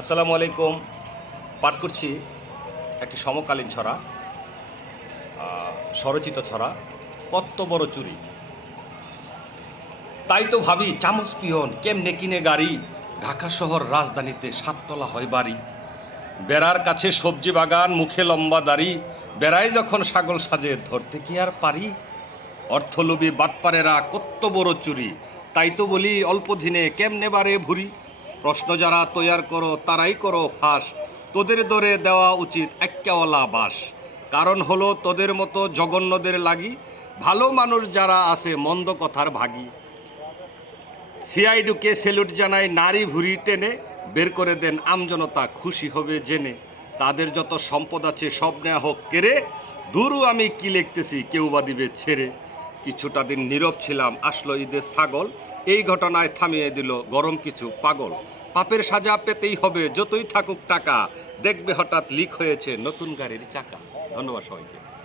আসসালামু আলাইকুম। পাঠ করছি একটি সমকালীন ছড়া স্বরচিত ছড়া, কত বড় চুরি। তাই তো ভাবি, চামচ পিয়ন, কেমনে কিনে গাড়ি? ঢাকা শহর রাজধানীতে সাততলা হয় বাড়ি। বেড়ার কাছে সবজি বাগান, মুখে লম্বা দাড়ি। বেড়ায় যখন সাগল সাজে, ধরতে কি আর পারি? অর্থলোভী বাটপারেরা কত বড় চুরি। তাই তো বলি, অল্প দিনে কেমনে বারে ভুরি? প্রশ্ন যারা তৈয়ার করো, তারাই করো ফাঁস। তোদের দরে দেওয়া উচিত এক্কাওয়ালা বাস। কারণ হলো, তোদের মতো জঘন্যদের লাগি ভালো মানুষ যারা আছে মন্দ কথার ভাগী। সিআইডুকে সেলুট জানায় নারী ভুরি টেনে, বের করে দেন আমজনতা খুশি হবে জেনে। তাদের যত সম্পদ আছে সব নেওয়া হোক কেড়ে দূরও আমি কি লিখতেছি, কেউ বা দিবে ছেড়ে। কিছুটা দিন নীরব ছিলাম, আসলো ঈদের ছাগল। এই ঘটনায় থামিয়ে দিল গরম কিছু পাগল। পাপের সাজা পেতেই হবে, যতই থাকুক টাকা। দেখবে হঠাৎ লিক হয়েছে নতুন গাড়ির চাকা। ধন্যবাদ সবাইকে।